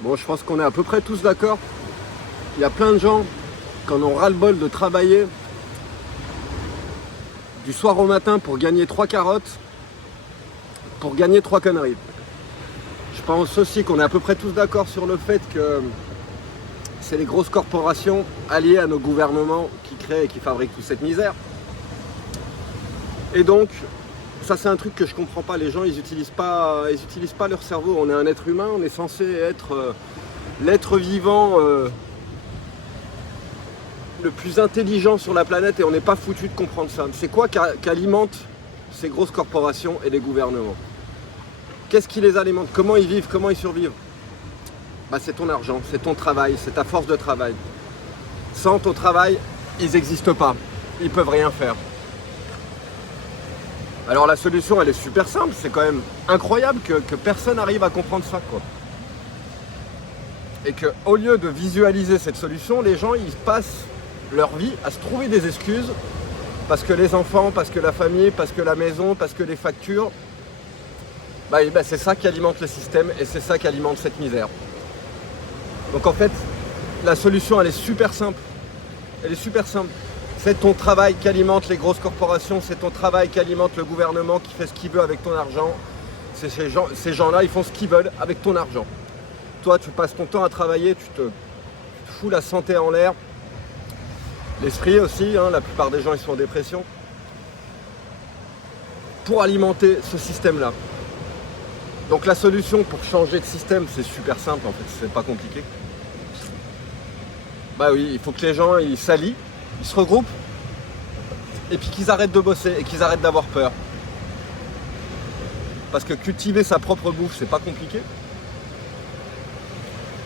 Bon, je pense qu'on est à peu près tous d'accord. Il y a plein de gens qui en ont ras-le-bol de travailler du soir au matin pour gagner 3 carottes, pour gagner 3 conneries. Je pense aussi qu'on est à peu près tous d'accord sur le fait que c'est les grosses corporations alliées à nos gouvernements qui créent et qui fabriquent toute cette misère. Et donc, ça c'est un truc que je comprends pas. Les gens, ils utilisent pas leur cerveau. On est un être humain, on est censé être l'être vivant le plus intelligent sur la planète et on n'est pas foutu de comprendre ça. C'est quoi qu'alimentent ces grosses corporations et les gouvernements? Qu'est-ce qui les alimente? Comment ils vivent? Comment ils survivent? Bah, c'est ton argent, c'est ton travail, c'est ta force de travail. Sans ton travail, ils n'existent pas. Ils peuvent rien faire. Alors la solution, elle est super simple. C'est quand même incroyable que personne n'arrive à comprendre ça, quoi. Et qu'au lieu de visualiser cette solution, les gens, ils passent leur vie à se trouver des excuses parce que les enfants, parce que la famille, parce que la maison, parce que les factures, c'est ça qui alimente le système et c'est ça qui alimente cette misère. Donc en fait, la solution, elle est super simple. Elle est super simple. C'est ton travail qui alimente les grosses corporations, c'est ton travail qui alimente le gouvernement qui fait ce qu'il veut avec ton argent. Ces gens-là, ils font ce qu'ils veulent avec ton argent. Toi, tu passes ton temps à travailler, tu te fous la santé en l'air. L'esprit aussi, la plupart des gens, ils sont en dépression. Pour alimenter ce système-là. Donc la solution pour changer de système, c'est super simple en fait, c'est pas compliqué. Bah oui, il faut que les gens ils s'allient, ils se regroupent, et puis qu'ils arrêtent de bosser et qu'ils arrêtent d'avoir peur. Parce que cultiver sa propre bouffe, c'est pas compliqué.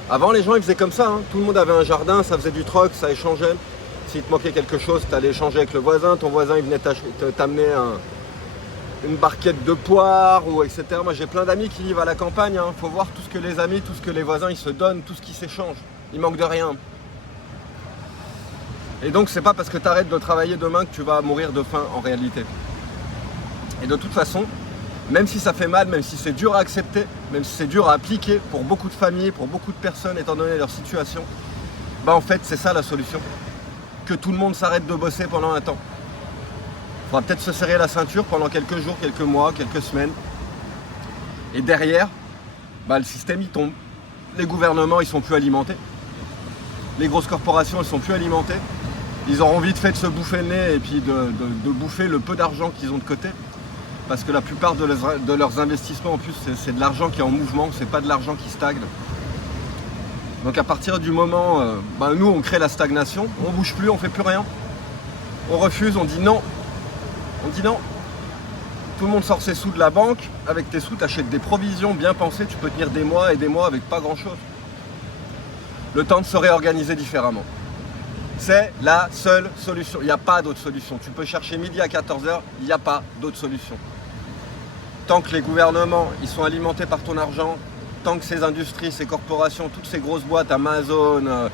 Avant les gens ils faisaient comme ça, tout le monde avait un jardin, ça faisait du troc, ça échangeait. S'il te manquait quelque chose, tu allais échanger avec le voisin, ton voisin il venait t'amener une barquette de poires ou etc. Moi j'ai plein d'amis qui vivent à la campagne, faut voir tout ce que les amis, tout ce que les voisins ils se donnent, tout ce qui s'échange. Il manque de rien. Et donc c'est pas parce que tu arrêtes de travailler demain que tu vas mourir de faim en réalité. Et de toute façon, même si ça fait mal, même si c'est dur à accepter, même si c'est dur à appliquer pour beaucoup de familles, pour beaucoup de personnes étant donné leur situation, en fait c'est ça la solution. Que tout le monde s'arrête de bosser pendant un temps. Il faudra peut-être se serrer la ceinture pendant quelques jours, quelques mois, quelques semaines. Et derrière, le système il tombe. Les gouvernements ils sont plus alimentés. Les grosses corporations elles sont plus alimentées. Ils auront vite fait de se bouffer le nez et puis de bouffer le peu d'argent qu'ils ont de côté. Parce que la plupart de leurs investissements en plus c'est de l'argent qui est en mouvement, c'est pas de l'argent qui stagne. Donc à partir du moment, nous on crée la stagnation, on bouge plus, on fait plus rien. On refuse, on dit non. On dit non. Tout le monde sort ses sous de la banque. Avec tes sous, tu achètes des provisions bien pensées, tu peux tenir des mois et des mois avec pas grand chose. Le temps de se réorganiser différemment. C'est la seule solution. Il n'y a pas d'autre solution. Tu peux chercher midi à 14h, il n'y a pas d'autre solution. Tant que les gouvernements ils sont alimentés par ton argent, tant que ces industries, ces corporations, toutes ces grosses boîtes, Amazon,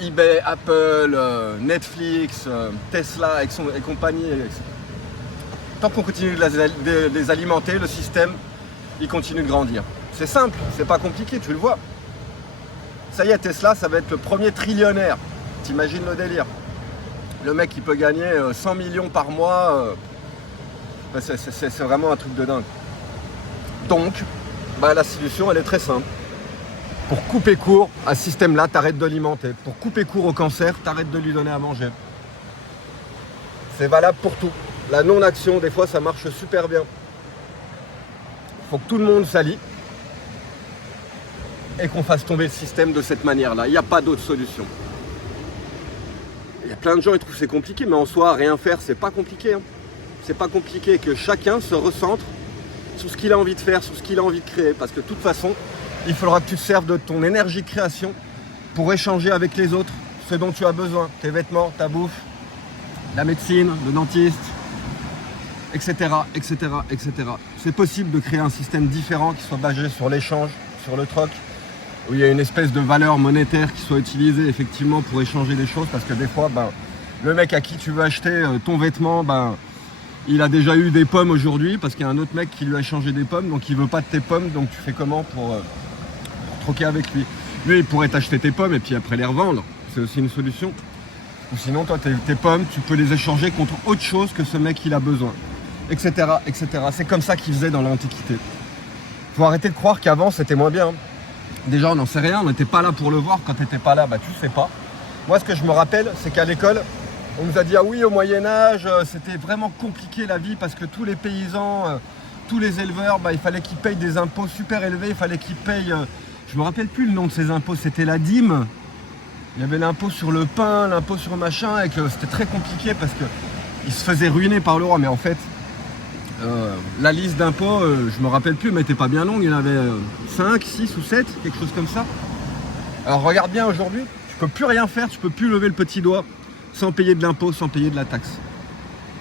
eBay, Apple, Netflix, Tesla et compagnie, tant qu'on continue de les alimenter, le système, il continue de grandir. C'est simple, c'est pas compliqué, tu le vois. Ça y est, Tesla, ça va être le premier trillionnaire. T'imagines le délire. Le mec, il peut gagner 100 millions par mois. C'est vraiment un truc de dingue. Donc, la solution, elle est très simple. Pour couper court à ce système-là, t'arrêtes de l'alimenter. Pour couper court au cancer, t'arrêtes de lui donner à manger. C'est valable pour tout. La non-action, des fois, ça marche super bien. Il faut que tout le monde s'allie et qu'on fasse tomber le système de cette manière-là. Il n'y a pas d'autre solution. Il y a plein de gens qui trouvent que c'est compliqué, mais en soi, rien faire, c'est pas compliqué. C'est pas compliqué que chacun se recentre sur ce qu'il a envie de faire, sur ce qu'il a envie de créer. Parce que de toute façon, il faudra que tu te serves de ton énergie de création pour échanger avec les autres ce dont tu as besoin. Tes vêtements, ta bouffe, la médecine, le dentiste, etc., etc., etc. C'est possible de créer un système différent qui soit basé sur l'échange, sur le troc, où il y a une espèce de valeur monétaire qui soit utilisée effectivement pour échanger des choses, parce que des fois, le mec à qui tu veux acheter ton vêtement, il a déjà eu des pommes aujourd'hui, parce qu'il y a un autre mec qui lui a échangé des pommes, donc il veut pas de tes pommes, donc tu fais comment pour troquer avec lui. Lui, il pourrait t'acheter tes pommes et puis après les revendre. C'est aussi une solution. Ou sinon, toi, tes pommes, tu peux les échanger contre autre chose que ce mec il a besoin. Etc. etc. C'est comme ça qu'ils faisaient dans l'Antiquité. Faut arrêter de croire qu'avant, c'était moins bien. Déjà, on n'en sait rien. On n'était pas là pour le voir. Quand tu n'étais pas là, bah, tu sais pas. Moi, ce que je me rappelle, c'est qu'à l'école, on nous a dit, ah oui, au Moyen-Âge, c'était vraiment compliqué la vie parce que tous les paysans, tous les éleveurs, bah, il fallait qu'ils payent des impôts super élevés. Il fallait qu'ils payent, je me rappelle plus le nom de ces impôts, c'était la dîme. Il y avait l'impôt sur le pain, l'impôt sur machin, et que c'était très compliqué parce qu'ils se faisaient ruiner par le roi. Mais en fait, la liste d'impôts, je me rappelle plus, mais elle n'était pas bien longue. Il y en avait 5, 6 ou 7, quelque chose comme ça. Alors regarde bien aujourd'hui, tu peux plus rien faire, tu peux plus lever le petit doigt sans payer de l'impôt, sans payer de la taxe.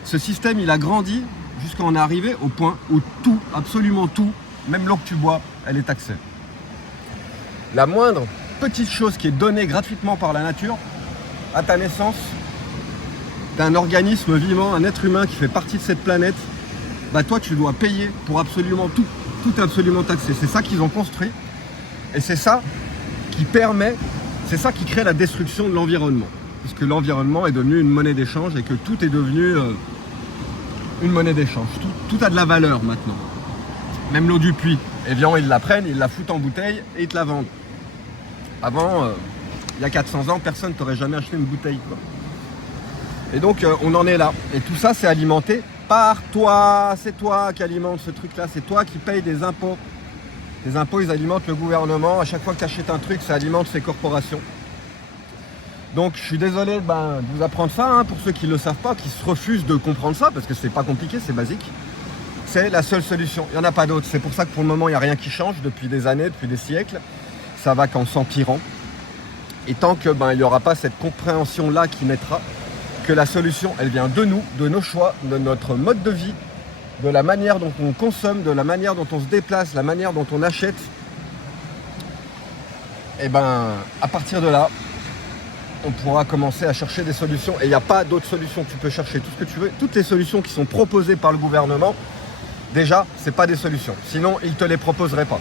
Ce système, il a grandi jusqu'à en arriver au point où tout, absolument tout, même l'eau que tu bois, elle est taxée. La moindre petite chose qui est donnée gratuitement par la nature, à ta naissance, d'un organisme vivant, un être humain qui fait partie de cette planète, bah toi tu dois payer pour absolument tout. Tout est absolument taxé. C'est ça qu'ils ont construit. Et c'est ça qui permet, c'est ça qui crée la destruction de l'environnement. Puisque l'environnement est devenu une monnaie d'échange et que tout est devenu une monnaie d'échange. Tout a de la valeur maintenant. Même l'eau du puits. Evian, ils la prennent, ils la foutent en bouteille et ils te la vendent. Avant, il y a 400 ans, personne ne t'aurait jamais acheté une bouteille, quoi. Et donc, on en est là. Et tout ça, c'est alimenté par toi. C'est toi qui alimente ce truc-là. C'est toi qui payes des impôts. Les impôts, ils alimentent le gouvernement. À chaque fois que tu achètes un truc, ça alimente ces corporations. Donc, je suis désolé de vous apprendre ça, hein, pour ceux qui ne le savent pas, qui se refusent de comprendre ça, parce que c'est pas compliqué, c'est basique. C'est la seule solution. Il n'y en a pas d'autre. C'est pour ça que pour le moment, il n'y a rien qui change depuis des années, depuis des siècles. Ça va qu'en s'empirant. Et tant que il n'y aura pas cette compréhension-là qui naîtra, que la solution, elle vient de nous, de nos choix, de notre mode de vie, de la manière dont on consomme, de la manière dont on se déplace, la manière dont on achète. Et à partir de là, on pourra commencer à chercher des solutions. Et il n'y a pas d'autres solutions. Tu peux chercher tout ce que tu veux. Toutes les solutions qui sont proposées par le gouvernement, déjà, ce n'est pas des solutions. Sinon, il ne te les proposerait pas.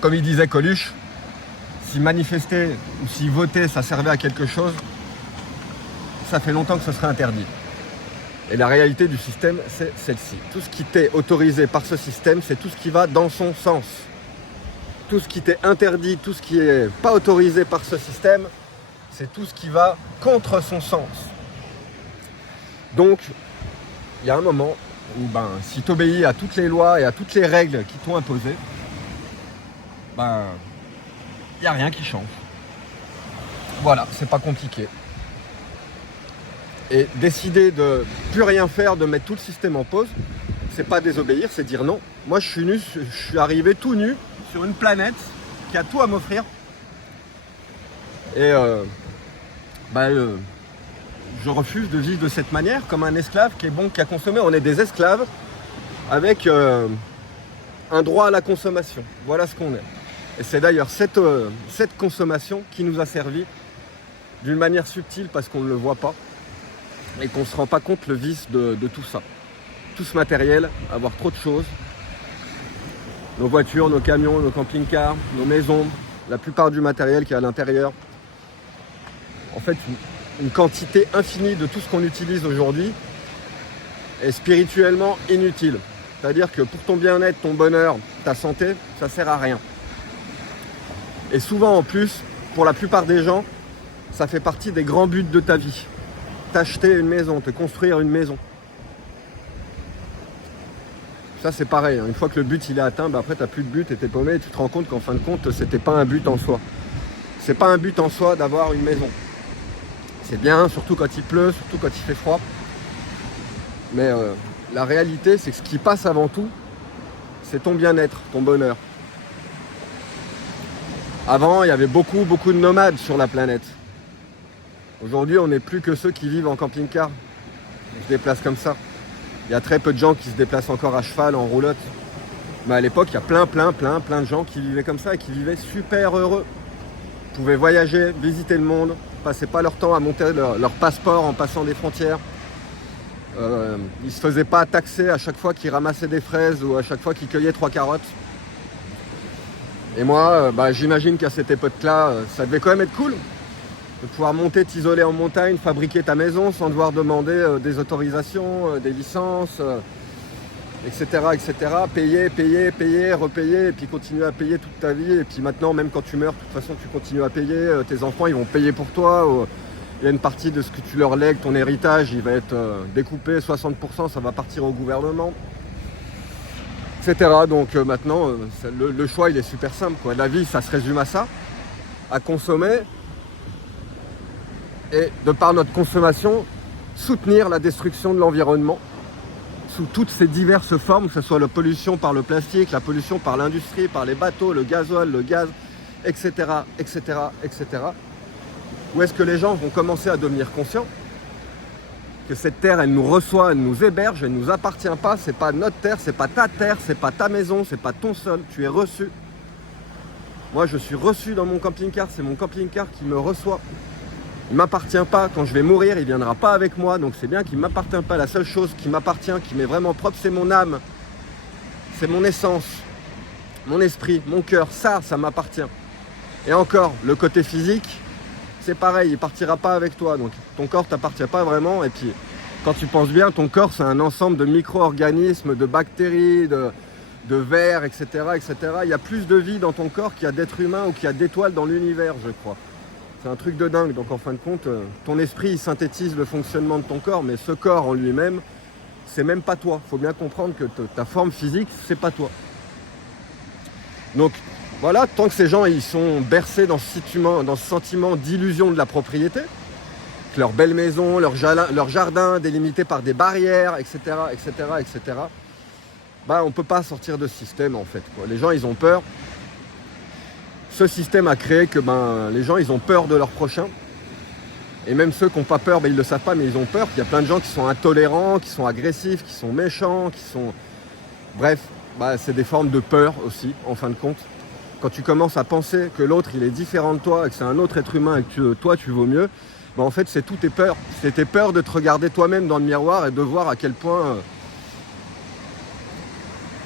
Comme il disait Coluche, si manifester ou si voter, ça servait à quelque chose, ça fait longtemps que ce serait interdit. Et la réalité du système, c'est celle-ci. Tout ce qui t'est autorisé par ce système, c'est tout ce qui va dans son sens. Tout ce qui t'est interdit, tout ce qui n'est pas autorisé par ce système, c'est tout ce qui va contre son sens. Donc, il y a un moment où si tu obéis à toutes les lois et à toutes les règles qui t'ont imposées, il n'y a rien qui change. Voilà, c'est pas compliqué. Et décider de plus rien faire, de mettre tout le système en pause, c'est pas désobéir, c'est dire non. Moi, je suis arrivé tout nu sur une planète qui a tout à m'offrir. Et je refuse de vivre de cette manière, comme un esclave qui est bon qu'à consommer. On est des esclaves avec un droit à la consommation. Voilà ce qu'on est. Et c'est d'ailleurs cette consommation qui nous a servi d'une manière subtile parce qu'on ne le voit pas et qu'on ne se rend pas compte le vice de tout ça. Tout ce matériel, avoir trop de choses, nos voitures, nos camions, nos camping-cars, nos maisons, la plupart du matériel qui est à l'intérieur. En fait, une quantité infinie de tout ce qu'on utilise aujourd'hui est spirituellement inutile. C'est-à-dire que pour ton bien-être, ton bonheur, ta santé, ça ne sert à rien. Et souvent en plus, pour la plupart des gens, ça fait partie des grands buts de ta vie. T'acheter une maison, te construire une maison. Ça c'est pareil, hein. Une fois que le but il est atteint, après t'as plus de but et t'es paumé et tu te rends compte qu'en fin de compte, c'était pas un but en soi. C'est pas un but en soi d'avoir une maison. C'est bien, surtout quand il pleut, surtout quand il fait froid. Mais la réalité, c'est que ce qui passe avant tout, c'est ton bien-être, ton bonheur. Avant, il y avait beaucoup de nomades sur la planète. Aujourd'hui, on n'est plus que ceux qui vivent en camping-car. Ils se déplacent comme ça. Il y a très peu de gens qui se déplacent encore à cheval, en roulotte. Mais à l'époque, il y a plein de gens qui vivaient comme ça et qui vivaient super heureux. Ils pouvaient voyager, visiter le monde, passaient pas leur temps à monter leur passeport en passant des frontières. Ils ne se faisaient pas taxer à chaque fois qu'ils ramassaient des fraises ou à chaque fois qu'ils cueillaient 3 carottes. Et moi, j'imagine qu'à cette époque-là, ça devait quand même être cool de pouvoir monter, t'isoler en montagne, fabriquer ta maison sans devoir demander des autorisations, des licences, etc., etc. Payer, repayer, et puis continuer à payer toute ta vie. Et puis maintenant, même quand tu meurs, de toute façon, tu continues à payer. Tes enfants, ils vont payer pour toi. Il y a une partie de ce que tu leur lègues, ton héritage, il va être découpé, 60%, ça va partir au gouvernement, etc. Donc maintenant, le choix, il est super simple, quoi. La vie, ça se résume à ça, à consommer, et de par notre consommation, soutenir la destruction de l'environnement sous toutes ces diverses formes, que ce soit la pollution par le plastique, la pollution par l'industrie, par les bateaux, le gasoil, le gaz, etc., etc., etc. Où est-ce que les gens vont commencer à devenir conscients que cette terre, elle nous reçoit, elle nous héberge, elle ne nous appartient pas, c'est pas notre terre, c'est pas ta terre, c'est pas ta maison, c'est pas ton sol, tu es reçu. Moi, je suis reçu dans mon camping-car, c'est mon camping-car qui me reçoit. Il ne m'appartient pas, quand je vais mourir, il ne viendra pas avec moi, donc c'est bien qu'il ne m'appartient pas. La seule chose qui m'appartient, qui m'est vraiment propre, c'est mon âme, c'est mon essence, mon esprit, mon cœur, ça m'appartient. Et encore, le côté physique, c'est pareil, il ne partira pas avec toi, donc ton corps ne t'appartient pas vraiment. Et puis, quand tu penses bien, ton corps, c'est un ensemble de micro-organismes, de bactéries, de vers, etc., etc. Il y a plus de vie dans ton corps qu'il y a d'êtres humains ou qu'il y a d'étoiles dans l'univers, je crois. C'est un truc de dingue. Donc en fin de compte, ton esprit il synthétise le fonctionnement de ton corps, mais ce corps en lui-même, c'est même pas toi. Il faut bien comprendre que ta forme physique, c'est pas toi. Donc voilà, tant que ces gens ils sont bercés dans ce sentiment d'illusion de la propriété, que leur belle maison, leur jardin délimité par des barrières, etc., etc., etc., on ne peut pas sortir de ce système en fait, quoi. Les gens ils ont peur. Ce système a créé que les gens ils ont peur de leur prochain. Et même ceux qui n'ont pas peur, ils ne le savent pas, mais ils ont peur. Il y a plein de gens qui sont intolérants, qui sont agressifs, qui sont méchants, qui sont... Bref, c'est des formes de peur aussi, en fin de compte. Quand tu commences à penser que l'autre il est différent de toi, et que c'est un autre être humain et que toi tu vaux mieux, en fait c'est toutes tes peurs. C'est tes peurs de te regarder toi-même dans le miroir et de voir à quel point...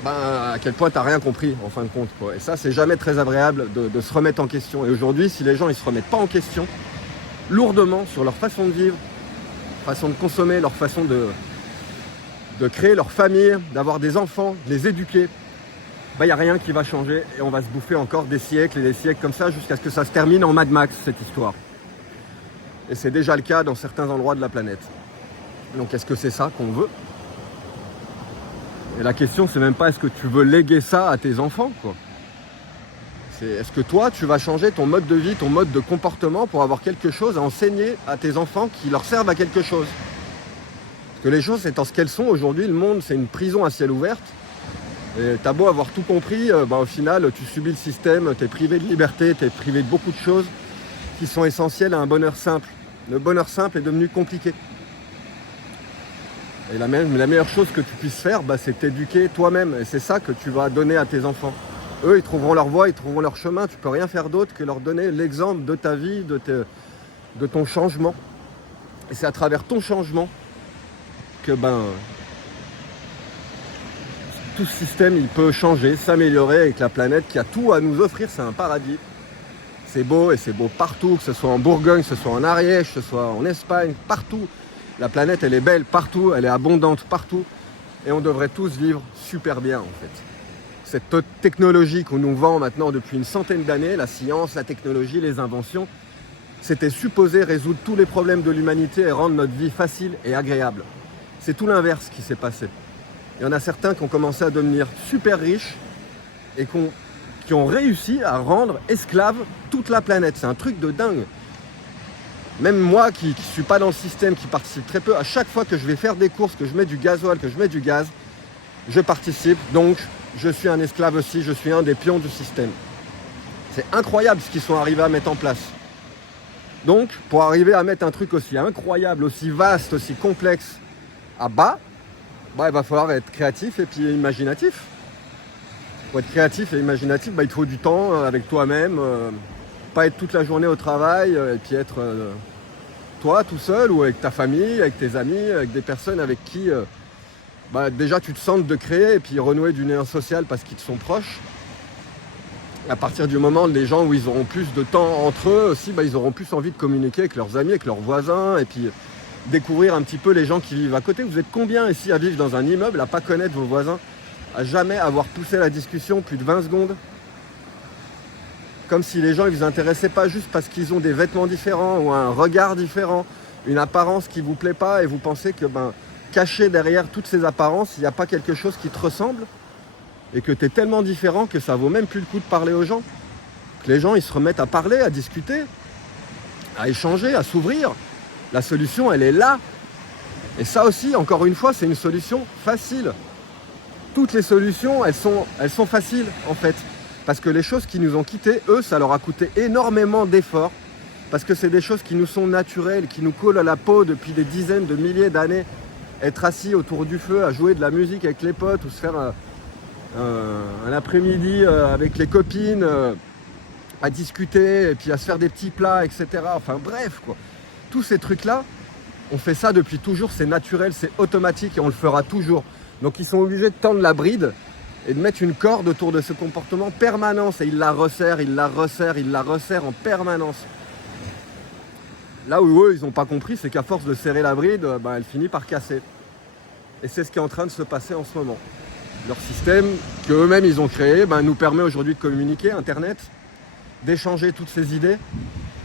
t'as rien compris en fin de compte, quoi. Et ça c'est jamais très agréable de se remettre en question. Et aujourd'hui, si les gens ils se remettent pas en question lourdement sur leur façon de vivre, façon de consommer, leur façon de créer leur famille, d'avoir des enfants, de les éduquer, il n'y a rien qui va changer et on va se bouffer encore des siècles et des siècles comme ça jusqu'à ce que ça se termine en Mad Max, cette histoire. Et c'est déjà le cas dans certains endroits de la planète. Donc est-ce que c'est ça qu'on veut ? Et la question, c'est même pas est-ce que tu veux léguer ça à tes enfants, quoi. C'est est-ce que toi, tu vas changer ton mode de vie, ton mode de comportement pour avoir quelque chose à enseigner à tes enfants qui leur servent à quelque chose. Parce que les choses étant ce qu'elles sont, aujourd'hui, le monde, c'est une prison à ciel ouvert. Et t'as beau avoir tout compris, au final, tu subis le système, t'es privé de liberté, t'es privé de beaucoup de choses qui sont essentielles à un bonheur simple. Le bonheur simple est devenu compliqué. Et la meilleure chose que tu puisses faire, c'est t'éduquer toi-même. Et c'est ça que tu vas donner à tes enfants. Eux, ils trouveront leur voie, ils trouveront leur chemin. Tu peux rien faire d'autre que leur donner l'exemple de ta vie, de ton changement. Et c'est à travers ton changement que tout ce système il peut changer, s'améliorer avec la planète qui a tout à nous offrir. C'est un paradis. C'est beau et c'est beau partout, que ce soit en Bourgogne, que ce soit en Ariège, que ce soit en Espagne, partout. La planète, elle est belle partout, elle est abondante partout. Et on devrait tous vivre super bien, en fait. Cette technologie qu'on nous vend maintenant depuis une centaine d'années, la science, la technologie, les inventions, c'était supposé résoudre tous les problèmes de l'humanité et rendre notre vie facile et agréable. C'est tout l'inverse qui s'est passé. Il y en a certains qui ont commencé à devenir super riches et qui ont réussi à rendre esclave toute la planète. C'est un truc de dingue. Même moi qui ne suis pas dans le système, qui participe très peu, à chaque fois que je vais faire des courses, que je mets du gasoil, que je mets du gaz, je participe, donc je suis un esclave aussi, je suis un des pions du système. C'est incroyable ce qu'ils sont arrivés à mettre en place. Donc, pour arriver à mettre un truc aussi incroyable, aussi vaste, aussi complexe à bas, il va falloir être créatif et puis imaginatif. Pour être créatif et imaginatif, il te faut du temps avec toi-même, pas être toute la journée au travail et puis être toi tout seul ou avec ta famille, avec tes amis, avec des personnes avec qui déjà tu te sens de créer et puis renouer du lien social parce qu'ils te sont proches. À partir du moment des gens où ils auront plus de temps entre eux aussi, ils auront plus envie de communiquer avec leurs amis, avec leurs voisins, et puis découvrir un petit peu les gens qui vivent à côté. Vous êtes combien ici à vivre dans un immeuble, à pas connaître vos voisins, à jamais avoir poussé la discussion plus de 20 secondes? Comme si les gens ils vous intéressaient pas juste parce qu'ils ont des vêtements différents ou un regard différent, une apparence qui vous plaît pas, et vous pensez que caché derrière toutes ces apparences, il n'y a pas quelque chose qui te ressemble, et que tu es tellement différent que ça vaut même plus le coup de parler aux gens. Que les gens ils se remettent à parler, à discuter, à échanger, à s'ouvrir. La solution elle est là. Et ça aussi, encore une fois, c'est une solution facile. Toutes les solutions, elles sont faciles en fait. Parce que les choses qui nous ont quittés, eux, ça leur a coûté énormément d'efforts. Parce que c'est des choses qui nous sont naturelles, qui nous collent à la peau depuis des dizaines de milliers d'années. Être assis autour du feu, à jouer de la musique avec les potes, ou se faire un après-midi avec les copines, à discuter, et puis à se faire des petits plats, etc. Enfin bref, quoi. Tous ces trucs-là, on fait ça depuis toujours, c'est naturel, c'est automatique, et on le fera toujours. Donc ils sont obligés de tendre la bride et de mettre une corde autour de ce comportement permanence, et ils la resserrent, ils la resserrent, ils la resserrent en permanence. Là où eux, ils n'ont pas compris, c'est qu'à force de serrer la bride, elle finit par casser. Et c'est ce qui est en train de se passer en ce moment. Leur système, qu'eux-mêmes ils ont créé, nous permet aujourd'hui de communiquer, Internet, d'échanger toutes ces idées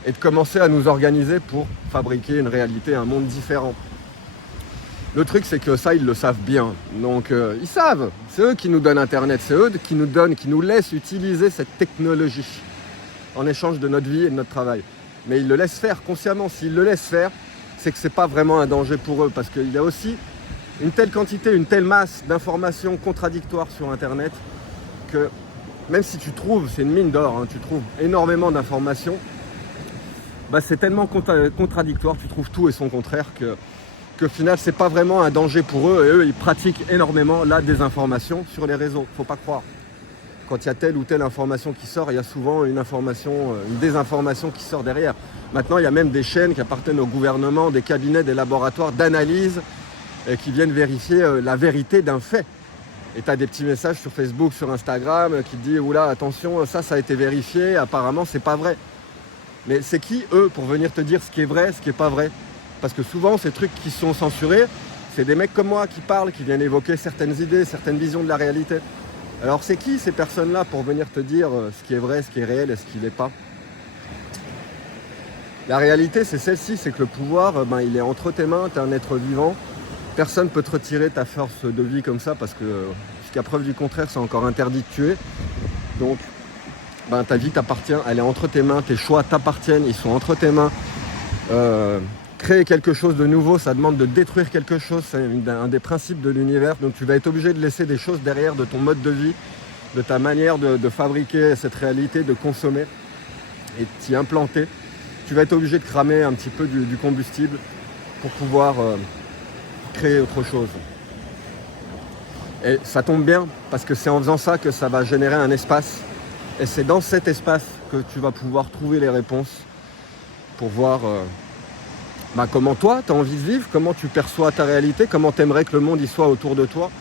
et de commencer à nous organiser pour fabriquer une réalité, un monde différent. Le truc, c'est que ça, ils le savent bien. Donc, ils savent. C'est eux qui nous donnent Internet. C'est eux qui nous laissent utiliser cette technologie en échange de notre vie et de notre travail. Mais ils le laissent faire consciemment. S'ils le laissent faire, c'est que c'est pas vraiment un danger pour eux. Parce qu'il y a aussi une telle quantité, une telle masse d'informations contradictoires sur Internet que même si tu trouves, c'est une mine d'or, tu trouves énormément d'informations, c'est tellement contradictoire, tu trouves tout et son contraire que final c'est pas vraiment un danger pour eux, et eux ils pratiquent énormément la désinformation sur les réseaux, faut pas croire. Quand il y a telle ou telle information qui sort, il y a souvent une désinformation qui sort derrière. Maintenant il y a même des chaînes qui appartiennent au gouvernement, des cabinets, des laboratoires d'analyse qui viennent vérifier la vérité d'un fait. Et tu as des petits messages sur Facebook, sur Instagram qui te disent « Oula, attention, ça a été vérifié, apparemment c'est pas vrai ». Mais c'est qui, eux, pour venir te dire ce qui est vrai, ce qui est pas vrai? Parce que souvent, ces trucs qui sont censurés, c'est des mecs comme moi qui parlent, qui viennent évoquer certaines idées, certaines visions de la réalité. Alors c'est qui ces personnes-là pour venir te dire ce qui est vrai, ce qui est réel et ce qui l'est pas? La réalité, c'est celle-ci, c'est que le pouvoir, il est entre tes mains, tu es un être vivant. Personne ne peut te retirer ta force de vie comme ça parce que jusqu'à preuve du contraire, c'est encore interdit de tuer. Donc, ta vie t'appartient, elle est entre tes mains, tes choix t'appartiennent, ils sont entre tes mains. Créer quelque chose de nouveau, ça demande de détruire quelque chose, c'est un des principes de l'univers. Donc tu vas être obligé de laisser des choses derrière de ton mode de vie, de ta manière de fabriquer cette réalité, de consommer et de t'y implanter. Tu vas être obligé de cramer un petit peu du combustible pour pouvoir créer autre chose. Et ça tombe bien, parce que c'est en faisant ça que ça va générer un espace. Et c'est dans cet espace que tu vas pouvoir trouver les réponses pour voir comment toi, tu as envie de vivre, comment tu perçois ta réalité, comment tu aimerais que le monde y soit autour de toi,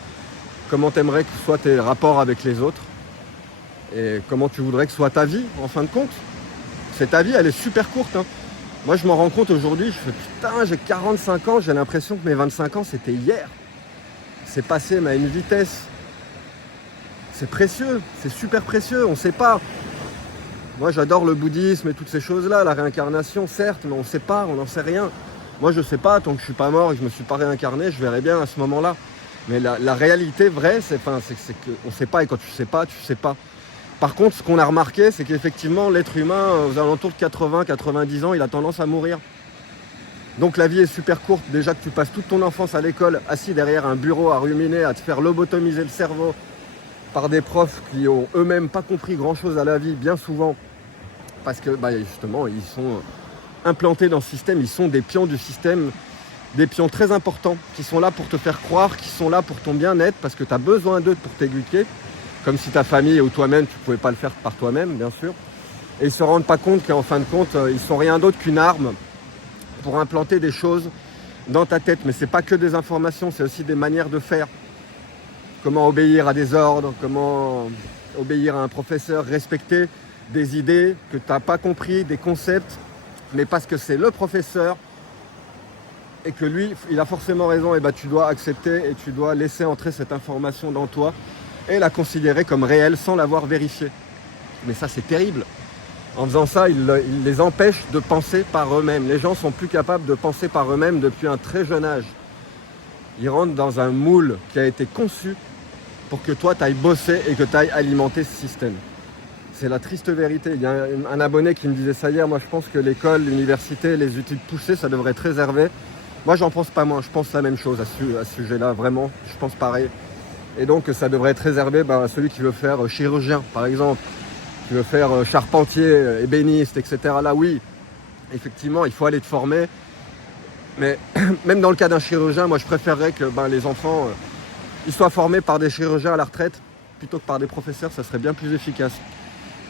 comment tu aimerais que soient tes rapports avec les autres, et comment tu voudrais que soit ta vie, en fin de compte. C'est ta vie, elle est super courte. Moi, je m'en rends compte aujourd'hui, je fais putain, j'ai 45 ans, j'ai l'impression que mes 25 ans, c'était hier. C'est passé à une vitesse. C'est précieux, c'est super précieux, on ne sait pas. Moi, j'adore le bouddhisme et toutes ces choses-là, la réincarnation, certes, mais on ne sait pas, on n'en sait rien. Moi, je ne sais pas, tant que je ne suis pas mort et que je ne me suis pas réincarné, je verrai bien à ce moment-là. Mais la réalité vraie, c'est qu'on ne sait pas, et quand tu ne sais pas, tu ne sais pas. Par contre, ce qu'on a remarqué, c'est qu'effectivement, l'être humain, aux alentours de 80-90 ans, il a tendance à mourir. Donc la vie est super courte. Déjà que tu passes toute ton enfance à l'école, assis derrière un bureau à ruminer, à te faire lobotomiser le cerveau par des profs qui ont eux-mêmes pas compris grand-chose à la vie, bien souvent. Parce que justement, ils sont implantés dans ce système, ils sont des pions du système, des pions très importants, qui sont là pour te faire croire, qui sont là pour ton bien-être, parce que tu as besoin d'eux pour t'éduquer. Comme si ta famille ou toi-même, tu ne pouvais pas le faire par toi-même, bien sûr. Et ils ne se rendent pas compte qu'en fin de compte, ils ne sont rien d'autre qu'une arme pour implanter des choses dans ta tête. Mais ce n'est pas que des informations, c'est aussi des manières de faire. comment obéir à des ordres, comment obéir à un professeur, respecter des idées que tu n'as pas compris, des concepts, mais parce que c'est le professeur et que lui, il a forcément raison, et tu dois accepter et tu dois laisser entrer cette information dans toi et la considérer comme réelle sans l'avoir vérifiée. Mais ça, c'est terrible. En faisant ça, il les empêche de penser par eux-mêmes. Les gens sont plus capables de penser par eux-mêmes depuis un très jeune âge. Ils rentrent dans un moule qui a été conçu pour que toi, tu ailles bosser et que tu ailles alimenter ce système. C'est la triste vérité. Il y a un abonné qui me disait ça hier. Moi, je pense que l'école, l'université, les études poussées, ça devrait être réservé. Moi, j'en pense pas moins. Je pense la même chose à ce sujet-là. Vraiment, je pense pareil. Et donc, ça devrait être réservé à celui qui veut faire chirurgien, par exemple, qui veut faire charpentier, ébéniste, etc. Là, oui, effectivement, il faut aller te former. Mais même dans le cas d'un chirurgien, moi, je préférerais que les enfants ils soient formés par des chirurgiens à la retraite plutôt que par des professeurs. Ça serait bien plus efficace.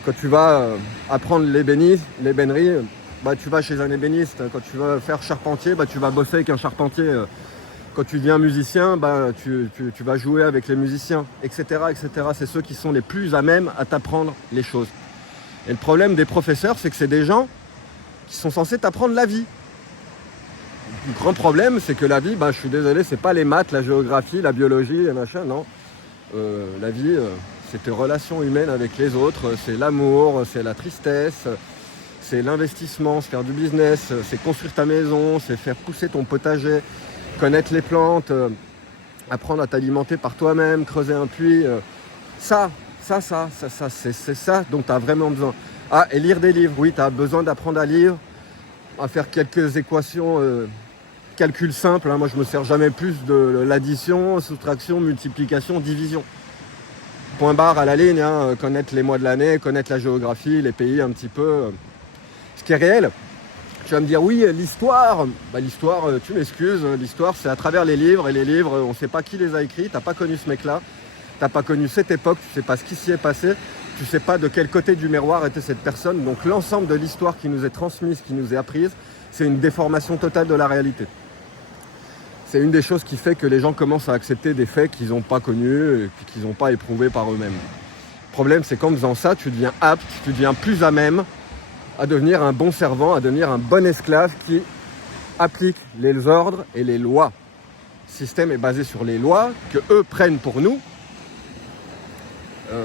Quand tu vas apprendre l'ébénerie, tu vas chez un ébéniste. Quand tu vas faire charpentier, tu vas bosser avec un charpentier. Quand tu deviens musicien, tu vas jouer avec les musiciens, etc., etc. C'est ceux qui sont les plus à même à t'apprendre les choses. Et le problème des professeurs, c'est que c'est des gens qui sont censés t'apprendre la vie. Le grand problème, c'est que la vie, je suis désolé, c'est pas les maths, la géographie, la biologie, les machins, non. La vie, c'est tes relations humaines avec les autres, c'est l'amour, c'est la tristesse, c'est l'investissement, c'est faire du business, c'est construire ta maison, c'est faire pousser ton potager, connaître les plantes, apprendre à t'alimenter par toi-même, creuser un puits. C'est ça dont tu as vraiment besoin. Ah, et lire des livres, oui, tu as besoin d'apprendre à lire, à faire quelques équations, calculs simples. Moi, je me sers jamais plus de l'addition, soustraction, multiplication, division. Point barre à la ligne, connaître les mois de l'année, connaître la géographie, les pays un petit peu. Ce qui est réel. Tu vas me dire, oui, l'histoire, tu m'excuses, l'histoire, c'est à travers les livres. Et les livres, on ne sait pas qui les a écrits, tu n'as pas connu ce mec-là, tu n'as pas connu cette époque, tu ne sais pas ce qui s'y est passé. Tu ne sais pas de quel côté du miroir était cette personne. Donc l'ensemble de l'histoire qui nous est transmise, qui nous est apprise, c'est une déformation totale de la réalité. C'est une des choses qui fait que les gens commencent à accepter des faits qu'ils n'ont pas connus et qu'ils n'ont pas éprouvés par eux-mêmes. Le problème, c'est qu'en faisant ça, tu deviens apte, tu deviens plus à même à devenir un bon servant, à devenir un bon esclave qui applique les ordres et les lois. Le système est basé sur les lois que eux prennent pour nous.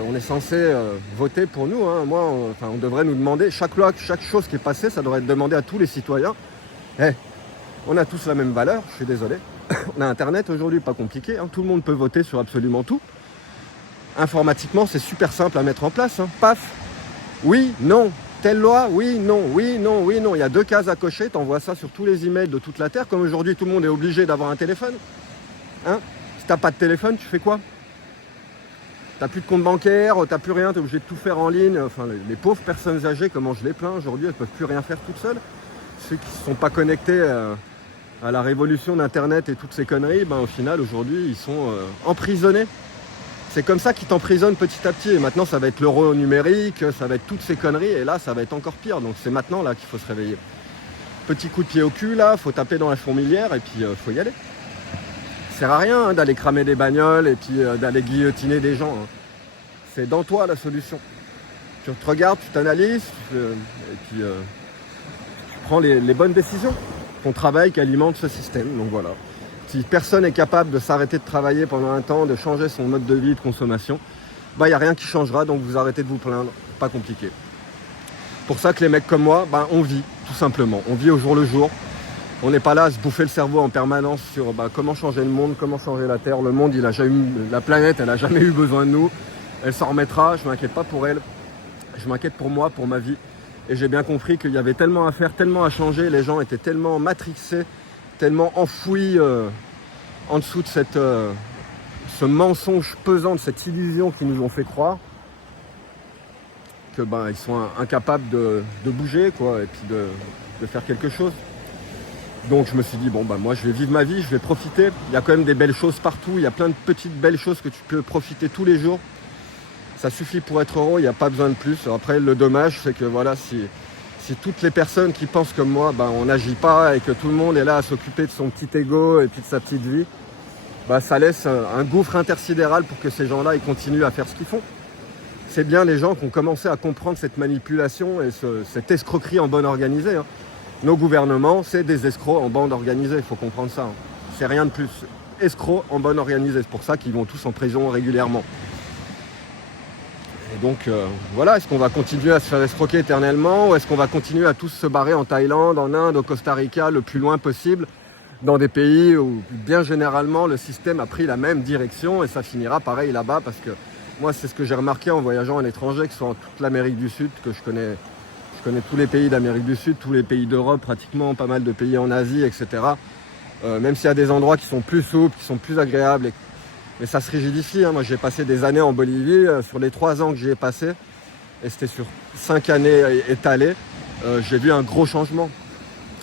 On est censé voter pour nous. On devrait nous demander, chaque loi, chaque chose qui est passée, ça devrait être demandé à tous les citoyens. On a tous la même valeur, je suis désolé. On a Internet aujourd'hui, pas compliqué. Tout le monde peut voter sur absolument tout. Informatiquement, c'est super simple à mettre en place. Paf, oui, non, telle loi, oui, non, oui, non, oui, non. Il y a 2 cases à cocher, tu envoies ça sur tous les emails de toute la Terre. Comme aujourd'hui, tout le monde est obligé d'avoir un téléphone. Si t'as pas de téléphone, tu fais quoi? T'as plus de compte bancaire, t'as plus rien, t'es obligé de tout faire en ligne. Enfin, les pauvres personnes âgées, comment je les plains aujourd'hui, elles peuvent plus rien faire toutes seules. Ceux qui ne sont pas connectés à la révolution d'Internet et toutes ces conneries, au final, aujourd'hui, ils sont emprisonnés. C'est comme ça qu'ils t'emprisonnent petit à petit. Et maintenant, ça va être l'euro numérique, ça va être toutes ces conneries. Et là, ça va être encore pire. Donc, c'est maintenant là qu'il faut se réveiller. Petit coup de pied au cul, là, faut taper dans la fourmilière et puis faut y aller. Ça sert à rien d'aller cramer des bagnoles et puis d'aller guillotiner des gens. C'est dans toi la solution. Tu te regardes, tu t'analyses et puis tu prends les bonnes décisions. Ton travail qui alimente ce système. Donc voilà. Si personne n'est capable de s'arrêter de travailler pendant un temps, de changer son mode de vie, de consommation, il n'y a rien qui changera, donc vous arrêtez de vous plaindre. Pas compliqué. Pour ça que les mecs comme moi, on vit, tout simplement. On vit au jour le jour. On n'est pas là à se bouffer le cerveau en permanence sur comment changer le monde, comment changer la Terre. Le monde, la planète, elle n'a jamais eu besoin de nous. Elle s'en remettra, je ne m'inquiète pas pour elle. Je m'inquiète pour moi, pour ma vie. Et j'ai bien compris qu'il y avait tellement à faire, tellement à changer. Les gens étaient tellement matrixés, tellement enfouis en dessous de ce mensonge pesant, de cette illusion qu'ils nous ont fait croire, que ils sont incapables de bouger, quoi, et puis de faire quelque chose. Donc je me suis dit, moi je vais vivre ma vie, je vais profiter. Il y a quand même des belles choses partout, il y a plein de petites belles choses que tu peux profiter tous les jours. Ça suffit pour être heureux, il n'y a pas besoin de plus. Après, le dommage, c'est que voilà, si toutes les personnes qui pensent comme moi, on n'agit pas et que tout le monde est là à s'occuper de son petit ego et puis de sa petite vie, bah, ça laisse un gouffre intersidéral pour que ces gens-là ils continuent à faire ce qu'ils font. C'est bien les gens qui ont commencé à comprendre cette manipulation et cette escroquerie en bande organisée. Hein. Nos gouvernements, c'est des escrocs en bande organisée, il faut comprendre ça. Hein. C'est rien de plus. Escrocs en bande organisée, c'est pour ça qu'ils vont tous en prison régulièrement. Et donc voilà, est-ce qu'on va continuer à se faire escroquer éternellement ou est-ce qu'on va continuer à tous se barrer en Thaïlande, en Inde, au Costa Rica, le plus loin possible, dans des pays où bien généralement le système a pris la même direction et ça finira pareil là-bas parce que moi c'est ce que j'ai remarqué en voyageant à l'étranger, que ce soit en toute l'Amérique du Sud, que je connais tous les pays d'Amérique du Sud, tous les pays d'Europe pratiquement, pas mal de pays en Asie, etc. Même s'il y a des endroits qui sont plus souples, qui sont plus agréables, mais ça se rigidifie. Hein. Moi j'ai passé des années en Bolivie, sur les 3 ans que j'y ai passé, et c'était sur 5 années étalées, j'ai vu un gros changement.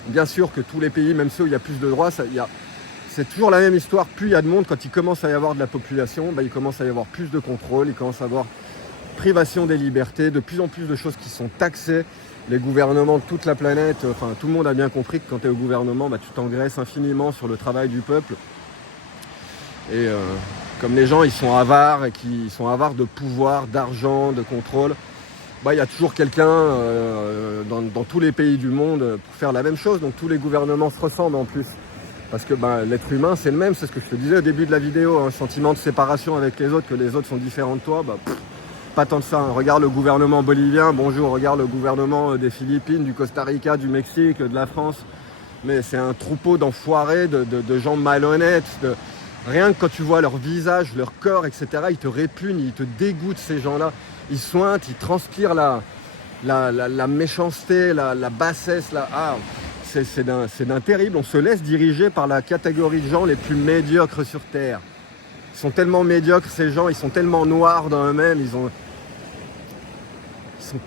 Bien sûr que tous les pays, même ceux où il y a plus de droits, c'est toujours la même histoire. Plus il y a de monde, quand il commence à y avoir de la population, bah, il commence à y avoir plus de contrôle, il commence à y avoir privation des libertés, de plus en plus de choses qui sont taxées. Les gouvernements de toute la planète, enfin tout le monde a bien compris que quand tu es au gouvernement, bah, tu t'engraisses infiniment sur le travail du peuple. Et comme les gens ils sont avares et qu'ils sont avares de pouvoir, d'argent, de contrôle, bah, il y a toujours quelqu'un dans tous les pays du monde pour faire la même chose. Donc tous les gouvernements se ressemblent en plus. Parce que bah, l'être humain c'est le même, c'est ce que je te disais au début de la vidéo, un sentiment de séparation avec les autres, que les autres sont différents de toi, bah, pas tant de ça. Hein. Regarde le gouvernement bolivien, bonjour, regarde le gouvernement des Philippines, du Costa Rica, du Mexique, de la France. Mais c'est un troupeau d'enfoirés, de gens malhonnêtes. Rien que quand tu vois leur visage, leur corps, etc., ils te répugnent, ils te dégoûtent ces gens-là. Ils sointent, ils transpirent la méchanceté, la bassesse. C'est d'un terrible. On se laisse diriger par la catégorie de gens les plus médiocres sur Terre. Ils sont tellement médiocres, ces gens, ils sont tellement noirs dans eux-mêmes, ils sont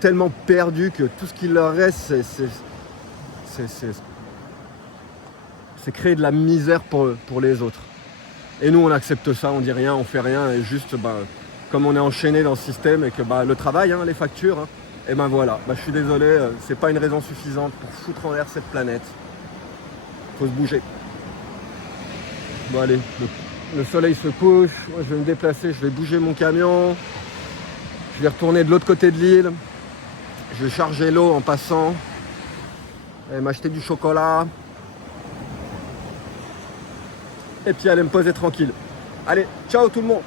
tellement perdus que tout ce qu'il leur reste, c'est créer de la misère pour les autres. Et nous, on accepte ça, on dit rien, on fait rien, et juste, bah, comme on est enchaîné dans le système et que bah, le travail, hein, les factures, hein, et ben voilà, bah, je suis désolé, c'est pas une raison suffisante pour foutre en l'air cette planète. Faut se bouger. Bon allez, le soleil se couche, moi je vais me déplacer, je vais bouger mon camion, je vais retourner de l'autre côté de l'île, je vais charger l'eau en passant, et m'acheter du chocolat, et puis aller me poser tranquille. Allez, ciao tout le monde!